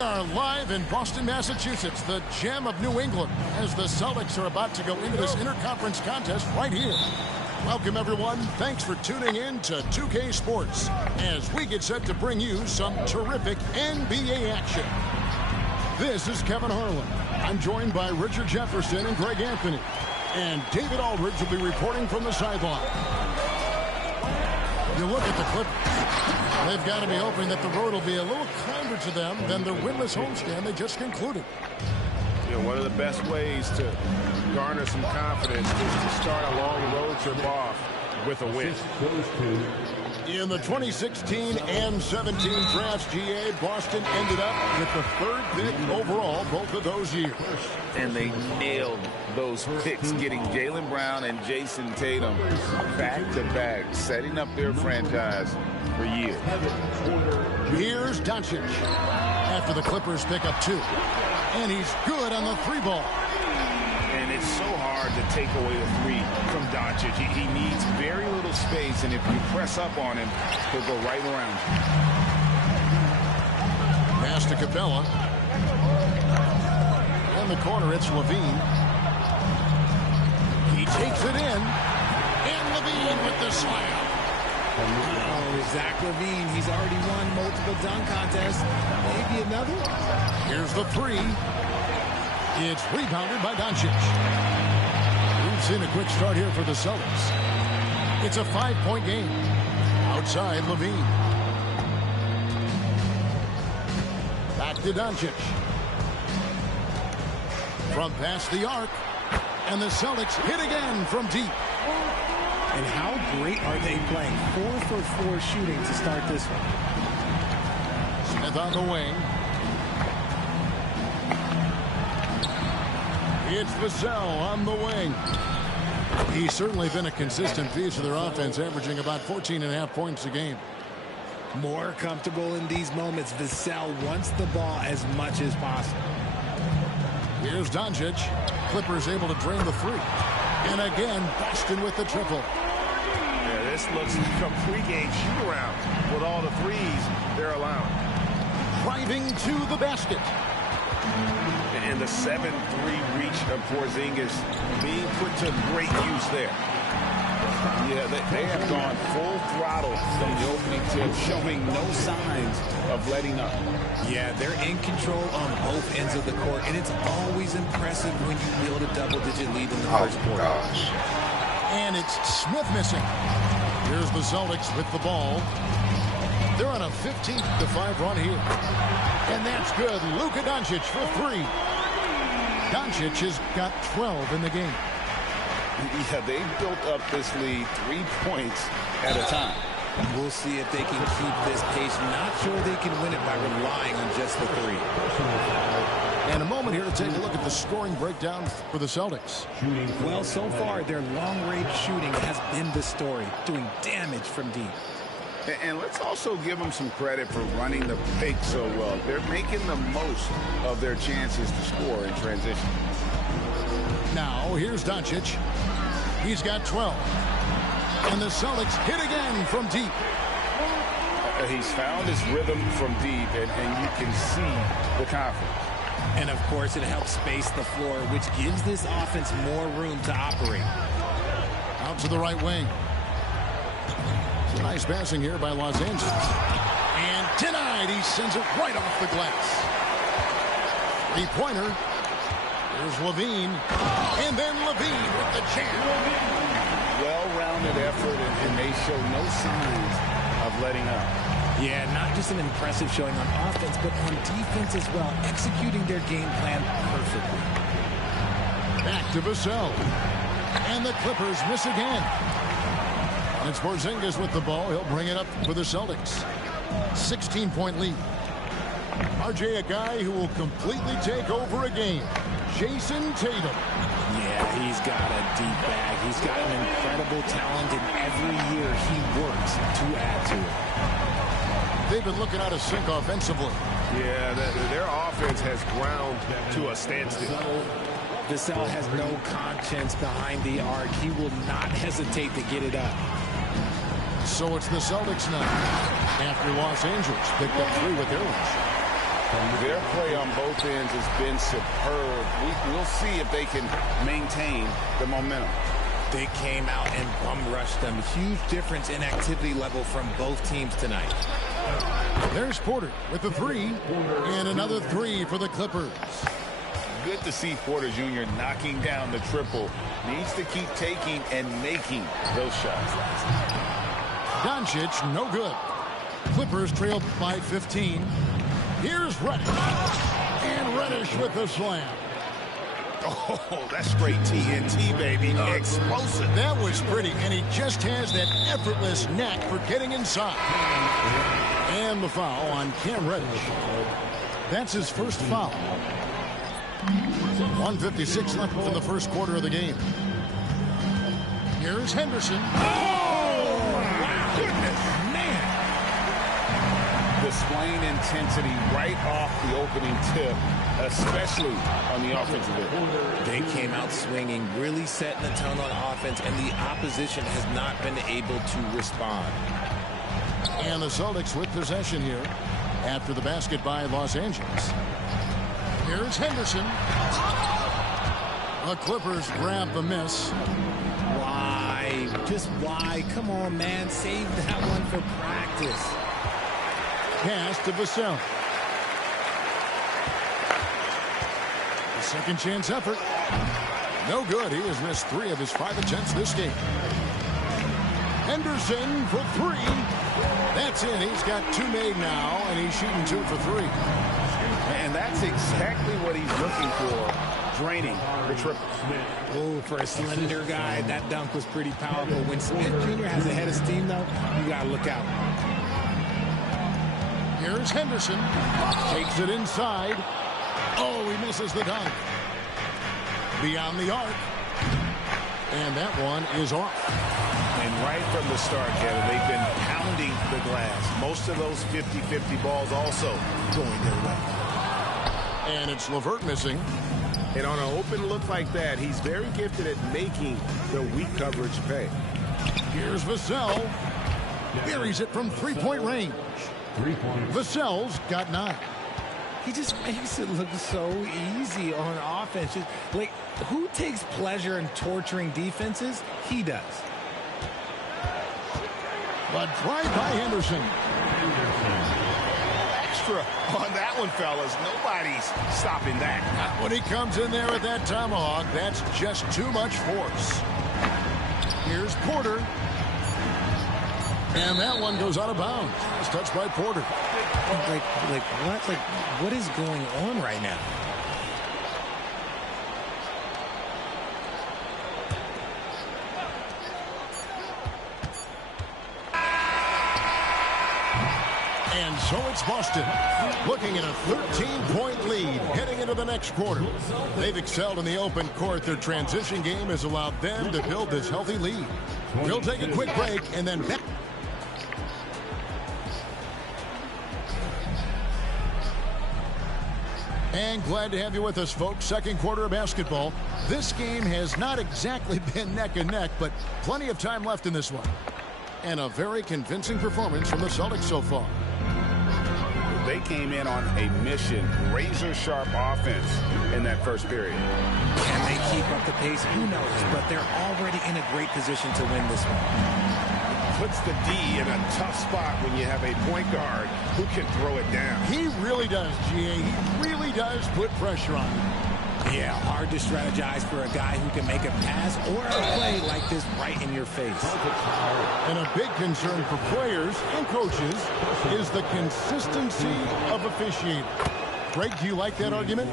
Are live in Boston, Massachusetts, the gem of New England, as the Celtics are about to go into this interconference contest right here. Welcome, everyone. Thanks for tuning in to 2K Sports as we get set to bring you some terrific NBA action. This is Kevin Harlan. I'm joined by Richard Jefferson and Greg Anthony. And David Aldridge will be reporting from the sideline. You look at the Clippers. They've got to be hoping that the road will be a little kinder to them than their winless homestand they just concluded. You know, one of the best ways to garner some confidence is to start a long road trip off with a win. In the 2016 and 17 drafts, GA, Boston ended up with the third pick overall both of those years. And they nailed those picks, getting Jaylen Brown and Jason Tatum back-to-back, setting up their franchise for years. Here's Doncic after the Clippers pick up 2. And he's good on the 3 ball. And it's so hard to take away the 3 from Doncic. He needs very little space, and if you press up on him, he'll go right around you. Pass to Capella. In the corner, it's Levine. He takes it in. And Levine with the slam. Oh, Zach Levine, he's already won multiple dunk contests. Maybe another? Here's the 3. It's rebounded by Doncic. We've seen a quick start here for the Celtics. It's a 5-point game. Outside, Levine. Back to Doncic. From past the arc. And the Celtics hit again from deep. And how great are they playing? 4 for 4 shooting to start this one. Smith on the wing. It's Vassell on the wing. He's certainly been a consistent piece of their offense, averaging about 14.5 points a game. More comfortable in these moments. Vassell wants the ball as much as possible. Here's Doncic. Clippers able to drain the three. And again, Boston with the triple. Yeah, this looks like a pregame shoot-around with all the threes they're allowing. Driving to the basket. And the 7-3 reach of Porzingis being put to great use there. Yeah, they have gone full throttle from the opening tip, showing no signs of letting up. Yeah, they're in control on both ends of the court, and it's always impressive when you build a double-digit lead in the first quarter. Gosh. And it's Smith missing. Here's the Celtics with the ball. They're on a 15-5 run here. And that's good. Luka Doncic for 3. Doncic has got 12 in the game. Yeah, they've built up this lead 3 points at a time. We'll see if they can keep this pace. Not sure they can win it by relying on just the 3. And a moment here to take a look at the scoring breakdown for the Celtics. Well, so far, their long-range shooting has been the story, doing damage from deep. And let's also give them some credit for running the pick so well. They're making the most of their chances to score in transition. Now, here's Doncic. He's got 12. And the Celtics hit again from deep. He's found his rhythm from deep, and you can see the confidence. And, of course, it helps space the floor, which gives this offense more room to operate. Out to the right wing. Nice passing here by Los Angeles. And denied. He sends it right off the glass. Three-pointer. Here's Levine. And then Levine with the jam. Well-rounded effort, and they show no signs of letting up. Yeah, not just an impressive showing on offense, but on defense as well, executing their game plan perfectly. Back to Vassell. And the Clippers miss again. It's Porzingis with the ball. He'll bring it up for the Celtics. 16-point lead. RJ, a guy who will completely take over a game. Jason Tatum. Yeah, he's got a deep bag. He's got an incredible talent, and every year he works to add to it. They've been looking out of sync offensively. Yeah, their offense has ground to a standstill. Vassell has no conscience behind the arc. He will not hesitate to get it up. So it's the Celtics now. After Los Angeles picked up 3 with their ones. Their play on both ends has been superb. We'll see if they can maintain the momentum. They came out and bum-rushed them. Huge difference in activity level from both teams tonight. There's Porter with the 3. And another 3 for the Clippers. Good to see Porter Jr. knocking down the triple. Needs to keep taking and making those shots. Doncic, no good. Clippers trailed by 15. Here's Reddish. And Reddish with the slam. Oh, that's straight TNT, baby. Explosive. That was pretty, and he just has that effortless knack for getting inside. And the foul on Cam Reddish. That's his first foul. 1:56 left in the first quarter of the game. Here's Henderson. Goodness, man. Displaying intensity right off the opening tip, especially on the offensive end. They came out swinging, really setting the tone on offense, and the opposition has not been able to respond. And the Celtics with possession here after the basket by Los Angeles. Here's Henderson. The Clippers grab the miss. Why? Just why? Come on, man. Save that one for practice. Pass to Vassell. The second chance effort. No good. He has missed 3 of his 5 attempts this game. Henderson for 3. That's it. He's got 2 made now, and he's shooting 2 for 3. And that's exactly what he's looking for draining the triples. Oh, for a slender guy, that dunk was pretty powerful. When Smith Jr. has a head of steam, though, you got to look out. Here's Henderson. Takes it inside. Oh, he misses the dunk. Beyond the arc. And that one is off. And right from the start, Kevin, they've been pounding the glass. Most of those 50-50 balls also going their way. And it's LeVert missing. And on an open look like that, he's very gifted at making the weak coverage pay. Here's Vassell. Buries it from three-point range. Vassell's got 9. He just makes it look so easy on offense. Just, like, who takes pleasure in torturing defenses? He does. But drive by Henderson. Extra on that one, fellas. Nobody's stopping that. Not when he comes in there with that tomahawk. That's just too much force. Here's Porter. And that one goes out of bounds. It's touched by Porter. What is going on right now? And so it's Boston, looking at a 13-point lead heading into the next quarter. They've excelled in the open court. Their transition game has allowed them to build this healthy lead. We'll take a quick break and then back. And glad to have you with us, folks. Second quarter of basketball. This game has not exactly been neck and neck, but plenty of time left in this one. And a very convincing performance from the Celtics so far. They came in on a mission, razor-sharp offense in that first period. Can they keep up the pace? Who knows? But they're already in a great position to win this one. Puts the D in a tough spot when you have a point guard who can throw it down. He really does, GA. He really does put pressure on him. Yeah, hard to strategize for a guy who can make a pass or a play like this right in your face. And a big concern for players and coaches is the consistency of officiating. Greg, do you like that argument?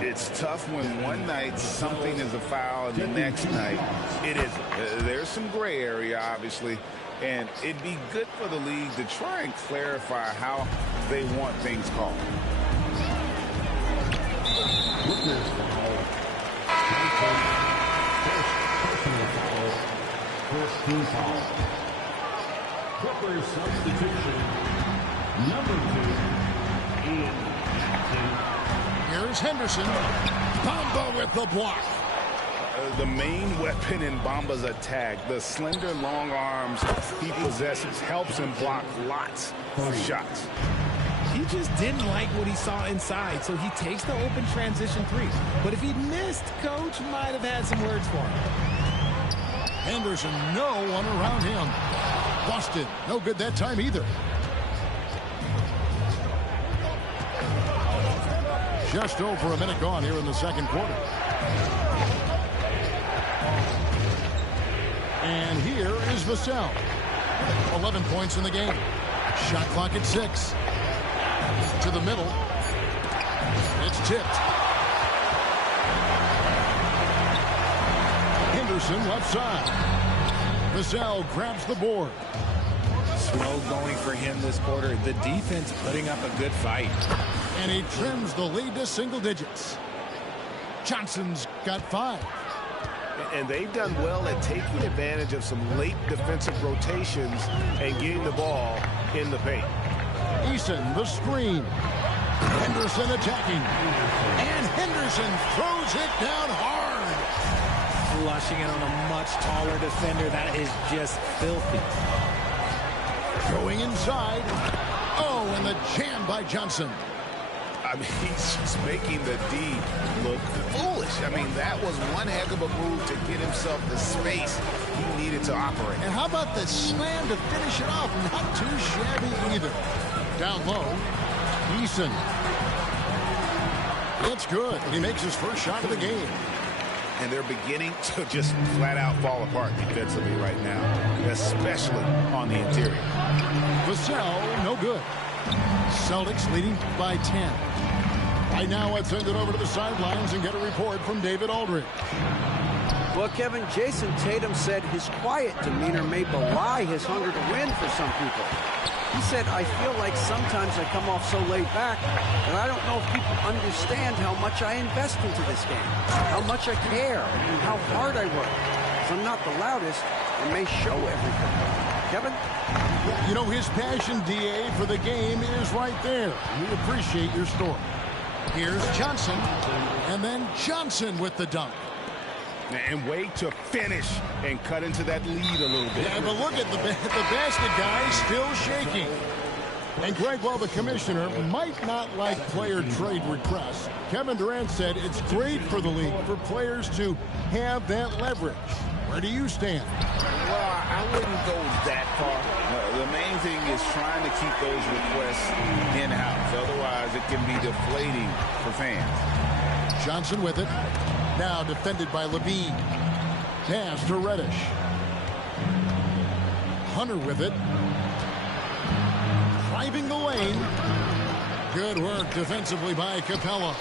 It's tough when one night something is a foul and the next night it isn't. There's some gray area, obviously, and it'd be good for the league to try and clarify how they want things called. First team foul. Clippers substitution. Number 2, Ian Jackson. Here's Henderson. Bamba with the block. The main weapon in Bamba's attack, the slender long arms he possesses, helps him block lots of shots. He just didn't like what he saw inside, so he takes the open transition 3. But if he'd missed, Coach might have had some words for him. Henderson, no one around him. Busted. No good that time either. Just over a minute gone here in the second quarter. And here is Vassell. 11 points in the game. Shot clock at 6. To the middle. It's tipped. Henderson left side. Vassell grabs the board. Slow going for him this quarter. The defense putting up a good fight. And he trims the lead to single digits. Johnson's got 5. And they've done well at taking advantage of some late defensive rotations and getting the ball in the paint. Eason, the screen. Henderson attacking. And Henderson throws it down hard. Flushing it on a much taller defender. That is just filthy. Going inside. Oh, and the jam by Johnson. I mean, he's just making the D look foolish. I mean, that was one heck of a move to get himself the space he needed to operate. And how about the slam to finish it off? Not too shabby either. Down low, Eason. It's good. He makes his first shot of the game. And they're beginning to just flat out fall apart defensively right now, especially on the interior. Vassell, no good. Celtics leading by 10. Right now, let's send it over to the sidelines and get a report from David Aldridge. Well, Kevin, Jason Tatum said his quiet demeanor may belie his hunger to win for some people. He said, I feel like sometimes I come off so laid back that I don't know if people understand how much I invest into this game, how much I care, and how hard I work. If I'm not the loudest, it may show everything. Kevin? You know, his passion, DA, for the game is right there. We appreciate your story. Here's Johnson, and then Johnson with the dunk. And wait to finish and cut into that lead a little bit. Yeah, but look at the basket guy still shaking. And Greg, while the commissioner might not like player trade requests, Kevin Durant said it's great for the league for players to have that leverage. Where do you stand? Well, I wouldn't go that far. The main thing is trying to keep those requests in-house. Otherwise, it can be deflating for fans. Johnson with it. Now defended by Levine. Pass to Reddish. Hunter with it. Driving the lane. Good work defensively by Capella.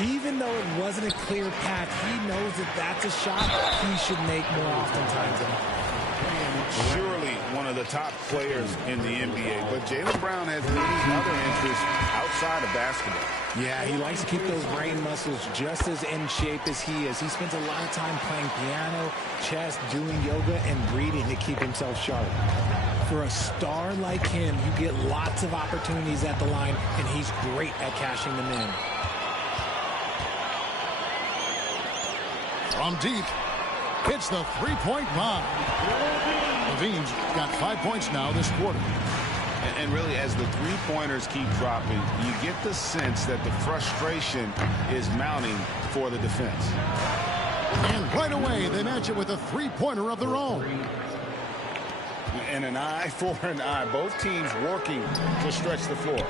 Even though it wasn't a clear path, he knows that that's a shot he should make more oftentimes than not. Surely one of the top players in the NBA, but Jaylen Brown has many other interests outside of basketball. Yeah, he likes to keep those brain muscles just as in shape as he is. He spends a lot of time playing piano, chess, doing yoga, and reading to keep himself sharp. For a star like him, you get lots of opportunities at the line, and he's great at cashing them in. From deep, hits the three-point bomb. Levine's got 5 points now this quarter. And really, as the three-pointers keep dropping, you get the sense that the frustration is mounting for the defense. And right away, they match it with a three-pointer of their own. And an eye for an eye. Both teams working to stretch the floor.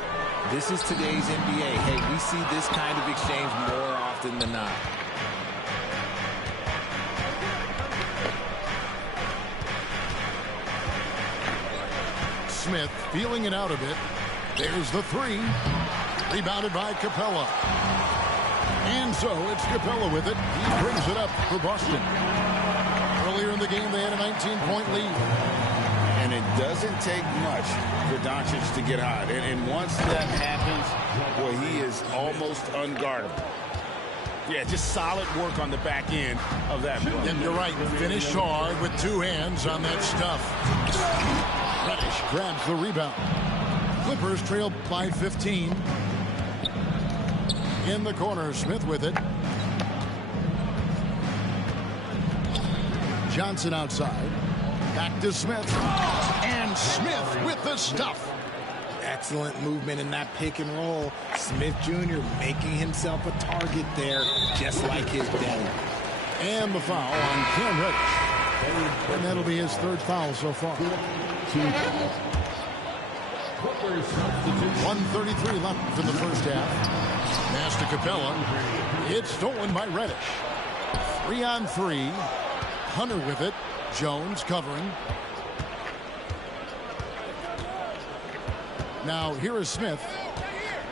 This is today's NBA. Hey, we see this kind of exchange more often than not. Smith feeling it out a bit. There's the three. Rebounded by Capella. And so it's Capella with it. He brings it up for Boston. Earlier in the game, they had a 19-point lead. And it doesn't take much for Doncic to get hot. And once that happens, well, he is almost unguardable. Yeah, just solid work on the back end of that play. And you're right. Finished hard with two hands on that stuff. Reddish grabs the rebound. Clippers trail by 15. In the corner, Smith with it. Johnson outside. Back to Smith. And Smith with the stuff. Excellent movement in that pick and roll. Smith Jr. making himself a target there, just like his daddy. And the foul on Cam Reddish. And that'll be his third foul so far. 1:33 left in the first half. Pass to Capella. It's stolen by Reddish. 3-on-3. Hunter with it. Jones covering. Now here is Smith.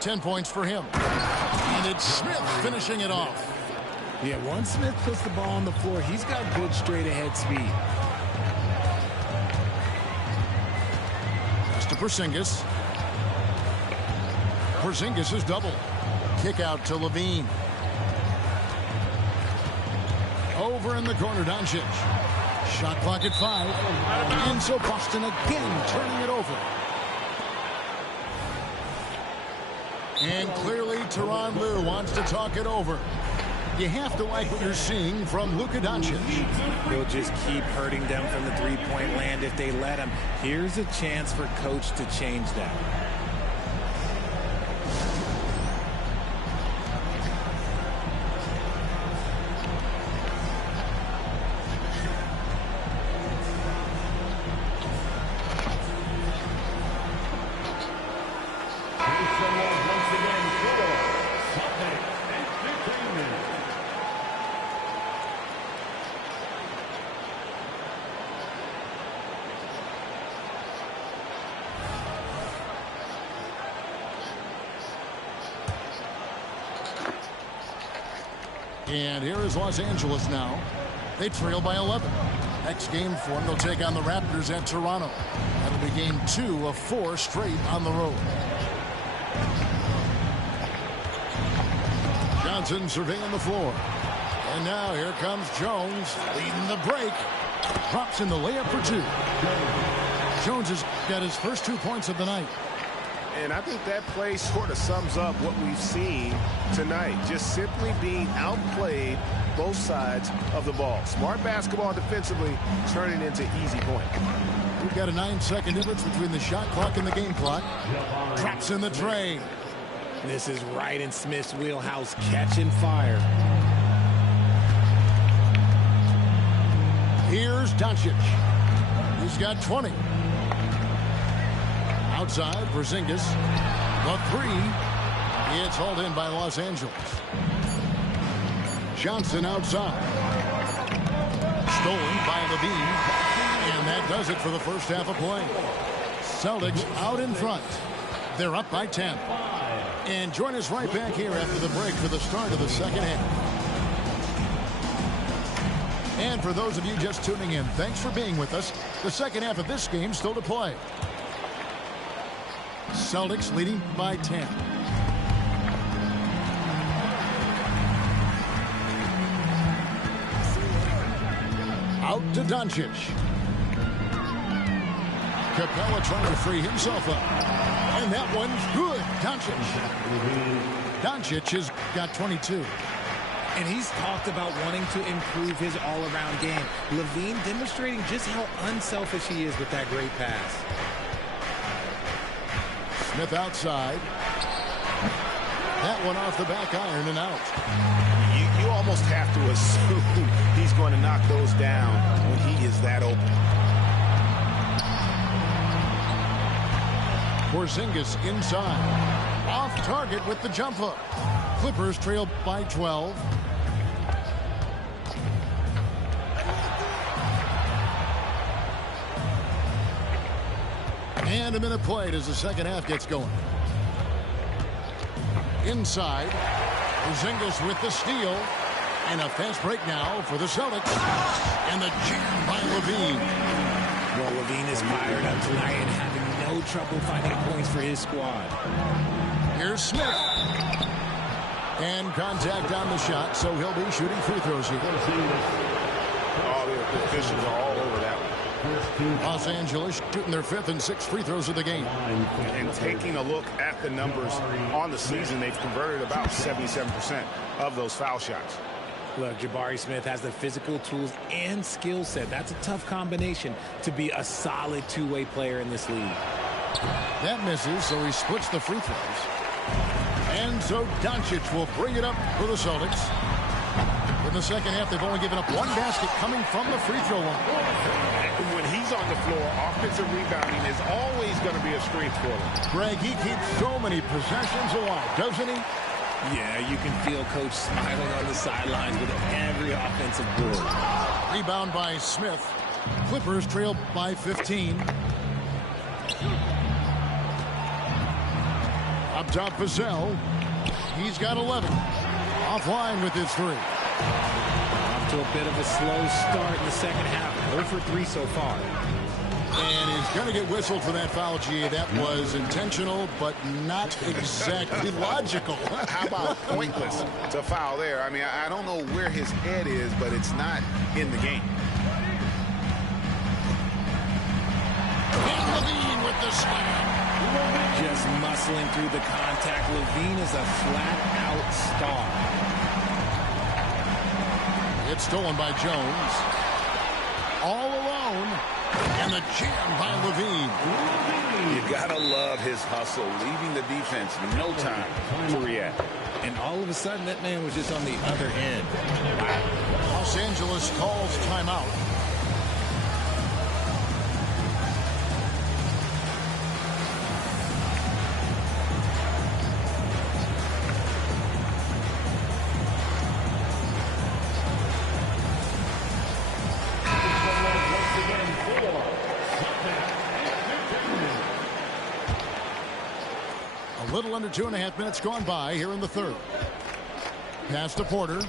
10 points for him. And it's Smith finishing it off. Yeah, once Smith puts the ball on the floor, he's got good straight-ahead speed. That's to Porzingis. Porzingis is double. Kick out to Levine. Over in the corner, Doncic. Shot clock at 5. And so Boston again turning it over. And clearly, Tyronn Lue wants to talk it over. You have to like what you're seeing from Luka Doncic. He'll just keep hurting them from the three-point land if they let him. Here's a chance for coach to change that. And here is Los Angeles now. They trail by 11. Next game for them, they'll take on the Raptors at Toronto. That'll be game 2 of 4 straight on the road. Johnson surveying the floor. And now here comes Jones leading the break. Drops in the layup for 2. Jones has got his first 2 points of the night. And I think that play sort of sums up what we've seen tonight. Just simply being outplayed both sides of the ball. Smart basketball defensively, turning into easy points. We've got a 9-second difference between the shot clock and the game clock. Drops in the tray. This is right in Smith's wheelhouse, catching fire. Here's Doncic. He's got 20. Outside, Porzingis. The 3. It's hauled in by Los Angeles. Johnson outside. Stolen by Levine. And that does it for the first half of play. Celtics out in front. They're up by 10. And join us right back here after the break for the start of the second half. And for those of you just tuning in, thanks for being with us. The second half of this game still to play. Celtics leading by 10. Out to Doncic. Capella trying to free himself up. And that one's good. Doncic has got 22. And he's talked about wanting to improve his all-around game. Levine demonstrating just how unselfish he is with that great pass. Smith outside. That one off the back iron and out. You almost have to assume he's going to knock those down when he is that open. Porzingis inside. Off target with the jump hook. Clippers trail by 12. And a minute played as the second half gets going. Inside. Porzingis with the steal. And a fast break now for the Celtics. And the jam by Levine. Well, Levine is fired up tonight and having no trouble finding points for his squad. Here's Smith. And contact on the shot, so he'll be shooting free throws here. All the officials are all over that one. Los Angeles shooting their 5th and 6th free throws of the game. And taking a look at the numbers on the season, they've converted about 77% of those foul shots. Look, Jabari Smith has the physical tools and skill set. That's a tough combination to be a solid two-way player in this league. That misses, so he splits the free throws. And so Doncic will bring it up for the Celtics. In the second half, they've only given up 1 basket coming from the free throw line. When he's on the floor, offensive rebounding is always going to be a strength for him. Greg, he keeps so many possessions alive, doesn't he? Yeah, you can feel Coach smiling on the sidelines with every offensive board. Rebound by Smith. Clippers trail by 15. Up top, Vassell. He's got 11. Offline with his 3. Off to a bit of a slow start in the second half. 0 for 3 so far. And he's going to get whistled for that foul, G. That was intentional, but not exactly logical. How about pointless to foul there? I mean, I don't know where his head is, but it's not in the game. And Levine with the slam. Just muscling through the contact. Levine is a flat-out star. It's stolen by Jones. All alone. And the jam by Levine. You gotta love his hustle, leaving the defense no time to react. And all of a sudden, that man was just on the other end. Los Angeles calls timeout. A little under 2.5 minutes gone by here in the third. Pass to Porter.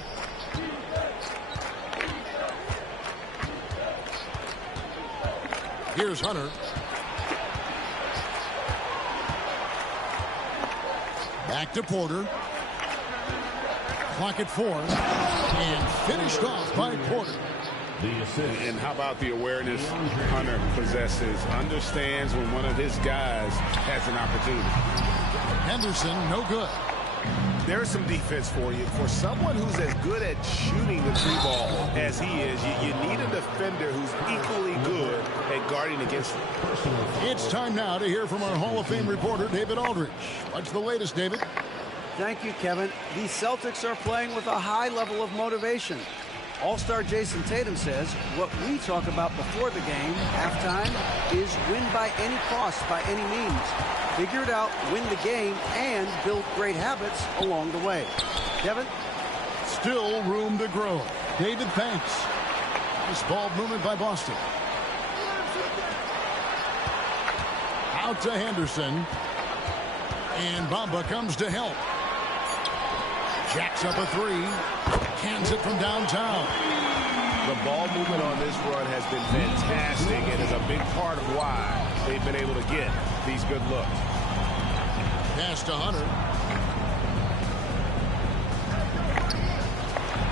Here's Hunter. Back to Porter. Clock at 4. And finished off by Porter. And how about the awareness Hunter possesses? Understands when one of his guys has an opportunity. Henderson, no good. There's some defense for you. For someone who's as good at shooting the three ball as he is, you need a defender who's equally good at guarding against him. It's time now to hear from our Hall of Fame reporter, David Aldridge. What's the latest, David? Thank you, Kevin. The Celtics are playing with a high level of motivation. All-star Jason Tatum says what we talk about before the game, halftime, is win by any cost, by any means. Figure it out, win the game, and build great habits along the way. Kevin? Still room to grow. David, thanks. Nice ball movement by Boston. Out to Henderson. And Bamba comes to help. Jacks up a 3. Cans it from downtown. The ball movement on this run has been fantastic and is a big part of why they've been able to get these good looks. Pass to Hunter.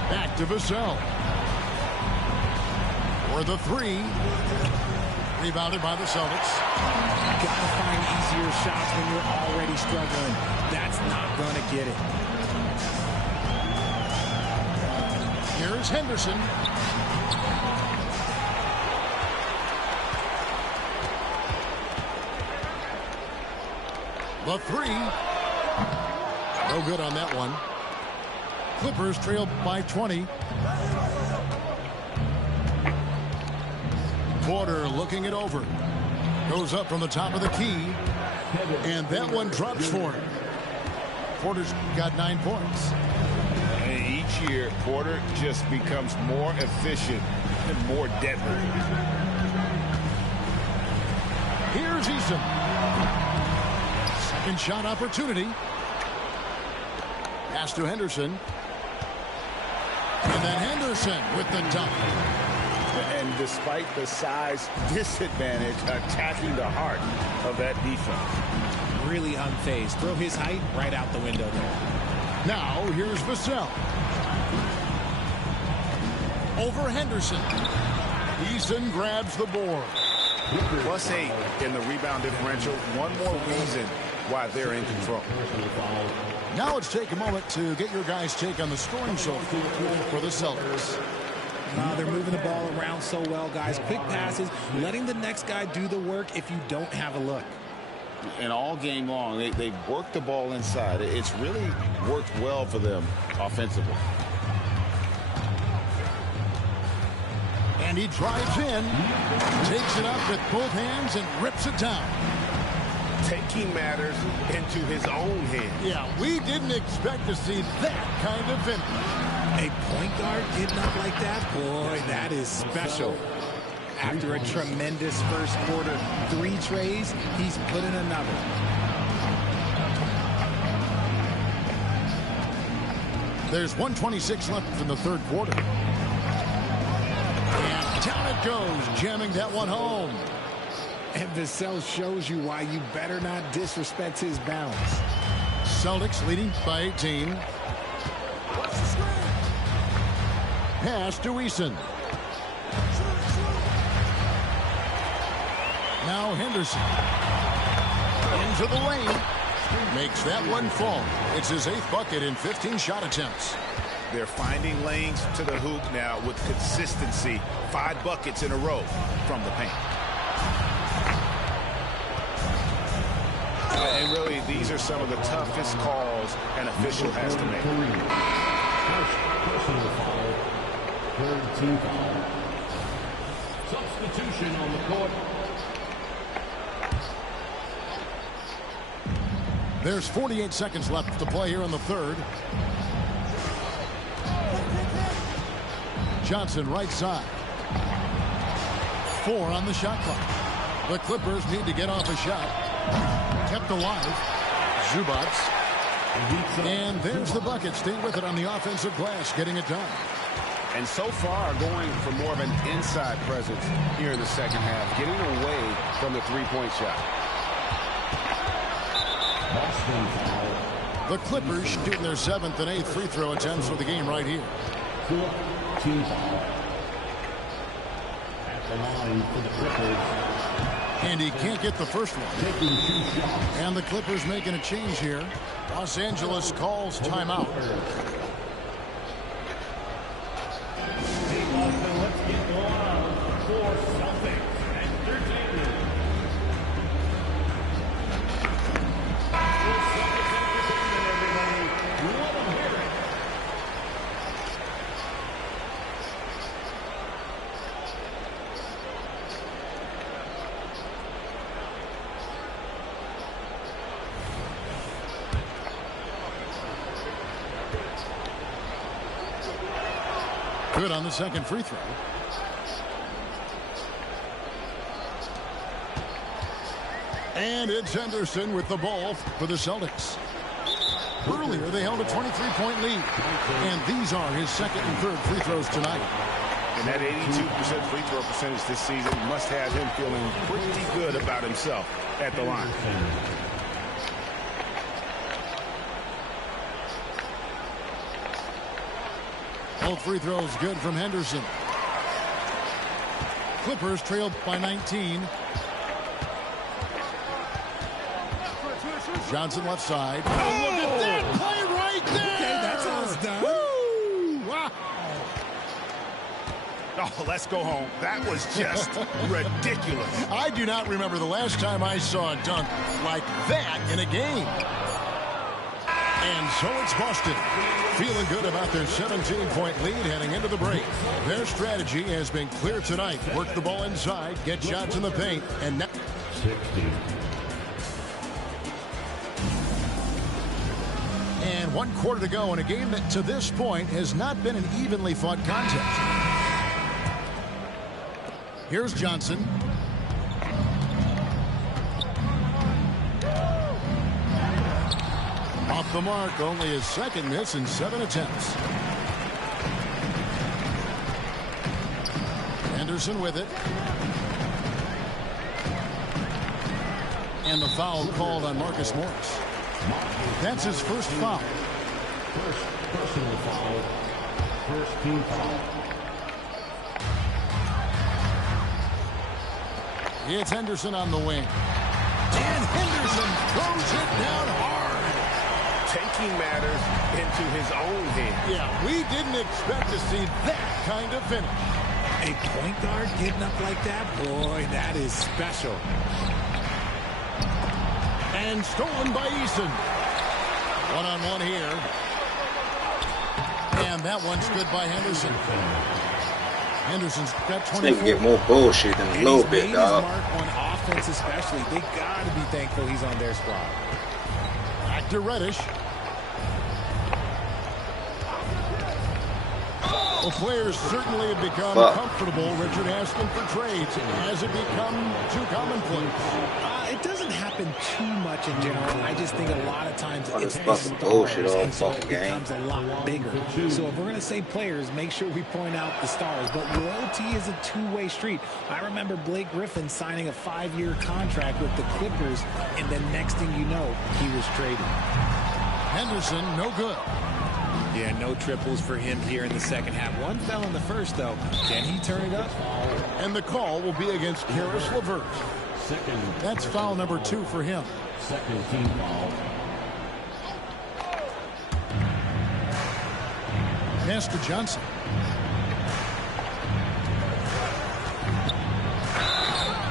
Back to Vassell. For the 3. Rebounded by the Celtics. Gotta find easier shots when you're already struggling. That's not gonna get it. Here's Henderson. The 3. No good on that one. Clippers trail by 20. Porter looking it over. Goes up from the top of the key. And that one drops for him. Porter's got 9 points. Each year, Porter just becomes more efficient and more deadly. Here's Eason. Second shot opportunity. Pass to Henderson. And then Henderson with the dunk. And despite the size disadvantage, attacking the heart of that defense. Really unfazed. Throw his height right out the window there. Now, here's Vassell. Over Henderson. Eason grabs the board. +8 in the rebound differential. One more reason why they're in control. Now let's take a moment to get your guys' take on the scoring so far for the Celtics. They're moving the ball around so well, guys. Quick passes, letting the next guy do the work if you don't have a look. And all game long, they've worked the ball inside. It's really worked well for them offensively. And he drives in, takes it up with both hands and rips it down. Taking matters into his own hands. Yeah, we didn't expect to see that kind of finish. A point guard getting up like that? Boy, that is special. After a tremendous first quarter, 3 trays, he's put in another. There's 1:26 left in the third quarter. And down it goes, jamming that one home. And Vassell shows you why you better not disrespect his bounds. Celtics leading by 18. Pass to Eason. Now Henderson. Into the lane. Makes that one fall. It's his 8th bucket in 15 shot attempts. They're finding lanes to the hoop now with consistency. 5 buckets in a row from the paint. And really, these are some of the toughest calls an official has to make. First personal foul. Third team foul. Substitution on the court. There's 48 seconds left to play here in the third. Johnson right side. 4 on the shot clock. The Clippers need to get off a shot. Kept alive. Zubats. And there's the bucket. Stay with it on the offensive glass, getting it done. And so far, going for more of an inside presence here in the second half, getting away from the three-point shot. Boston foul. The Clippers shooting their 7th and 8th free throw attempts for the game right here. Team foul. At the line for the Clippers. And he can't get the first one. Taking 2 shots. And the Clippers making a change here. Los Angeles calls timeout. Hey, Boston, let's get going for Celtics Entertainment. For Celtics Entertainment, everybody. Let them hear it. Good on the second free throw. And it's Henderson with the ball for the Celtics. Earlier, they held a 23-point lead. And these are his second and third free throws tonight. And that 82% free throw percentage this season must have him feeling pretty good about himself at the line. Both free throws good from Henderson. Clippers trailed by 19. Johnson left side. Oh, look at that play right there. Okay, that's how it's done. Woo! Wow. Oh, let's go home. That was just ridiculous. I do not remember the last time I saw a dunk like that in a game. And so it's Boston, feeling good about their 17-point lead heading into the break. Their strategy has been clear tonight. Work the ball inside, get shots in the paint, and now 60. and 1 quarter to go in a game that to this point has not been an evenly fought contest. Here's Johnson. Off the mark, only his second miss in 7 attempts. Henderson with it. And the foul called on Marcus Morris. That's his first foul. First personal foul. First team foul. It's Henderson on the wing. And Henderson throws it down hard. Taking matters into his own hands. Yeah, we didn't expect to see that kind of finish. A point guard getting up like that, boy, that is special. And stolen by Eason. One-on-one here. And that one's good by Henderson. Henderson's got 24. They can get more bullshit than a little bit, dog. Mark on offense especially. They got to be thankful he's on their squad. Back to Reddish. Well, players certainly have become comfortable, Richard, asking for trades. Has it become too commonplace? It doesn't happen too much in general. I just think a lot of times it's fucking bullshit all and so fucking it game. becomes a lot bigger. So if we're going to say players, make sure we point out the stars. But loyalty is a two-way street. I remember Blake Griffin signing a 5-year contract with the Clippers, and the next thing you know, he was traded. Henderson, no good. Yeah, no triples for him here in the second half. One fell in the first, though. Can he turn it up? And the call will be against Karis LeVert. Second. That's foul number 2 for him. Second team foul. Pass to Johnson.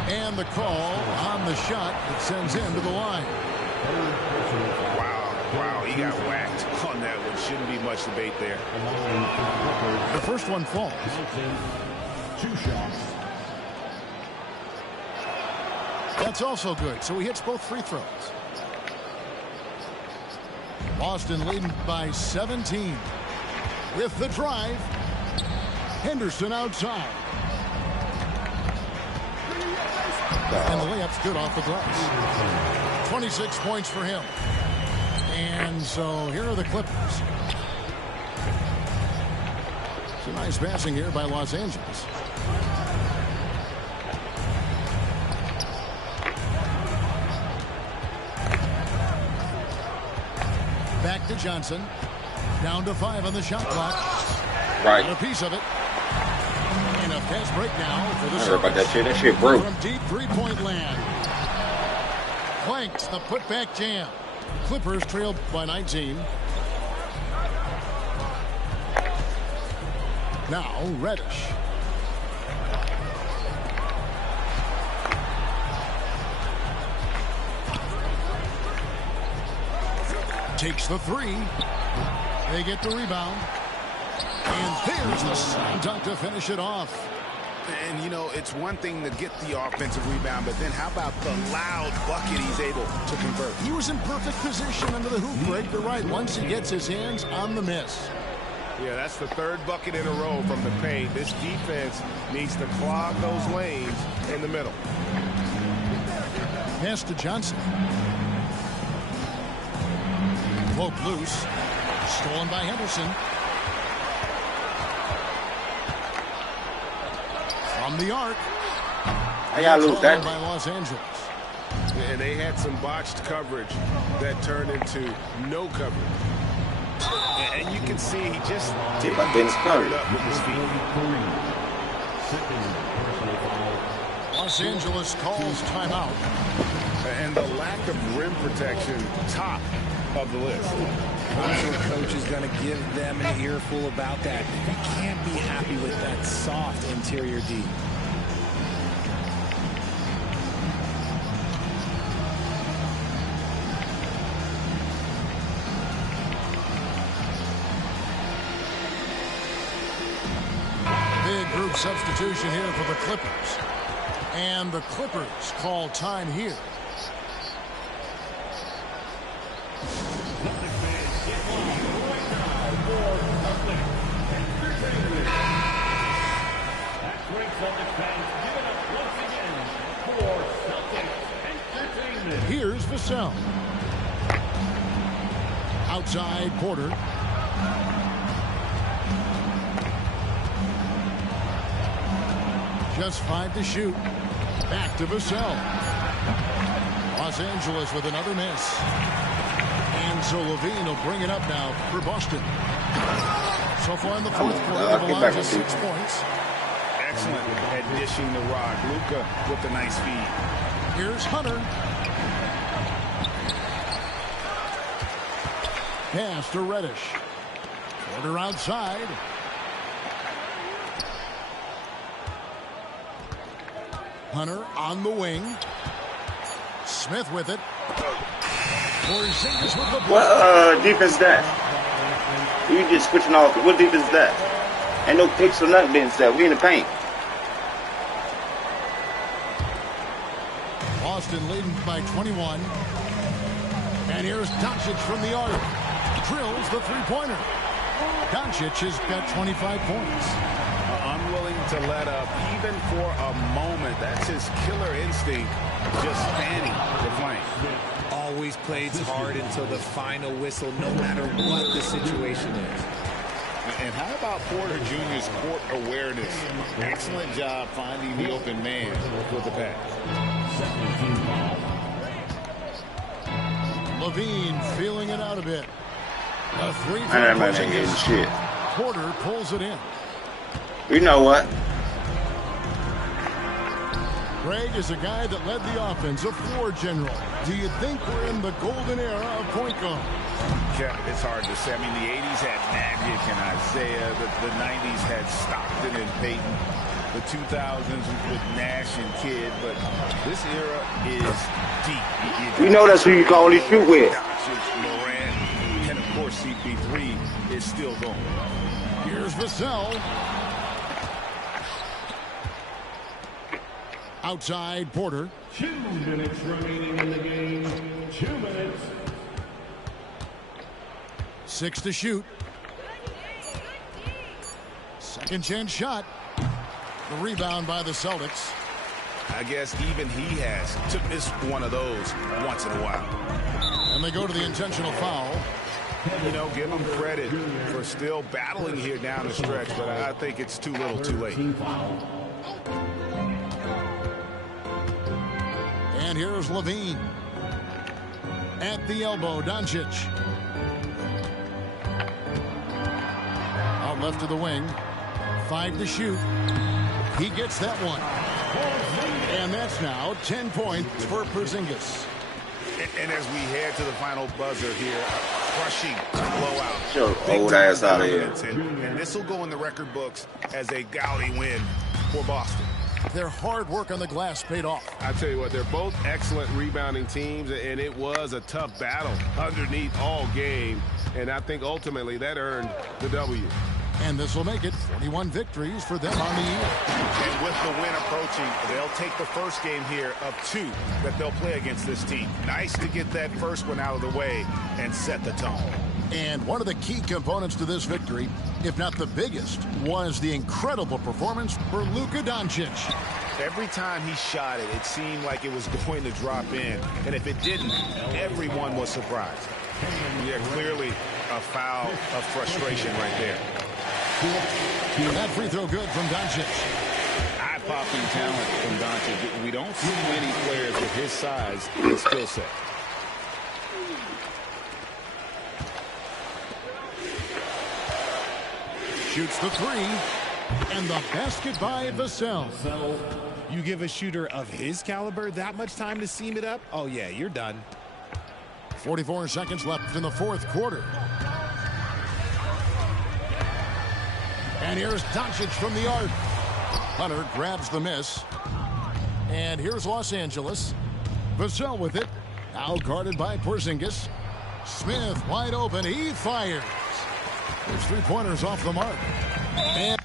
And the call on the shot that sends him to the line. Wow, he got whacked on that one. Shouldn't be much debate there. The first one falls. 2 shots. That's also good, so he hits both free throws. Boston leading by 17. With the drive, Henderson outside. And the layup's good off the glass. 26 points for him. And so here are the Clippers. Some nice passing here by Los Angeles. Back to Johnson. Down to 5 on the shot clock. Right. Got a piece of it. And a fast break now for the I heard about that Celtics. shit. That shit broke. From deep three-point land. Clanks the putback jam. Clippers trailed by 19. Now Reddish. Takes the 3. They get the rebound. And there's the slam dunk to finish it off. And, you know, it's one thing to get the offensive rebound, but then how about the loud bucket he's able to convert? He was in perfect position under the hoop break. You're right. Once he gets his hands on the miss. Yeah, that's the 3rd bucket in a row from the paint. This defense needs to clog those lanes in the middle. Pass to Johnson. Poke loose. Stolen by Henderson. From the arc. I gotta lose that. By Los Angeles. And they had some botched coverage that turned into no coverage. And you can see he just didn't get started up with his feet. Los Angeles calls timeout. And the lack of rim protection, top of the list. I'm sure the coach is going to give them an earful about that. You can't be happy with that soft interior D. Big group substitution here for the Clippers. And the Clippers call time here. Here's Vassell. Outside Porter. Just 5 to shoot. Back to Vassell. Los Angeles with another miss. And so Levine will bring it up now for Boston. So far in the 4th quarter, they've allowed just 6 points. Excellent at dishing the rock. Luka with a nice feed. Here's Hunter. Pass to Reddish. Porter outside. Hunter on the wing. Smith with it. Porzingis with the block. What defense is that? You just switching off. What defense is that? Ain't no picks or nothing being said. We in the paint. Boston leading by 21. And here's Doncic from the arc. Drills the three-pointer. Doncic has got 25 points. Unwilling to let up even for a moment. That's his killer instinct, just standing to flank. Always plays hard until the final whistle, no matter what the situation is. And how about Porter Jr.'s court awareness? Excellent job finding the open man with the pass. Levine feeling it out a bit. A 3 for I ain't getting shit. Porter pulls it in. You know what? Greg is a guy that led the offense, a floor general. Do you think we're in the golden era of point guard? Yeah, it's hard to say. I mean, the 80s had Magic and Isaiah. The 90s had Stockton and Peyton. The 2000s with Nash and Kidd. But this era is deep. You know that's who you can only shoot with. Morant, and of course CP3 is still going. Here's Vassell. Outside Porter. 2 minutes remaining in the game. 2 minutes. 6 to shoot. Second chance shot. The rebound by the Celtics. I guess even he has to miss one of those once in a while. And they go to the intentional foul. You know, give them credit for still battling here down the stretch, but I think it's too little too late. And here's Levine. At the elbow, Doncic. Out left to the wing. 5 to shoot. He gets that one. And that's now 10 points for Porzingis. And as we head to the final buzzer here, a crushing blowout. Your old ass out of here. And this will go in the record books as a gaudy win for Boston. Their hard work on the glass paid off. I tell you what, they're both excellent rebounding teams, and it was a tough battle underneath all game. And I think ultimately that earned the W. And this will make it 41 victories for them on the year. And with the win approaching, they'll take the first game here of 2 that they'll play against this team. Nice to get that first one out of the way and set the tone. And one of the key components to this victory, if not the biggest, was the incredible performance for Luka Doncic. Every time he shot it, it seemed like it was going to drop in. And if it didn't, everyone was surprised. Yeah, clearly a foul of frustration right there. That free throw good from Doncic. Eye-popping talent from Doncic. We don't see many players with his size and skill set. Shoots the 3. And the basket by Vassell. You give a shooter of his caliber that much time to seam it up? Oh, yeah, you're done. 44 seconds left in the fourth quarter. And here's Doncic from the arc. Hunter grabs the miss. And here's Los Angeles. Vassell with it. Now guarded by Porzingis. Smith wide open. He fires. His three-pointers off the mark. And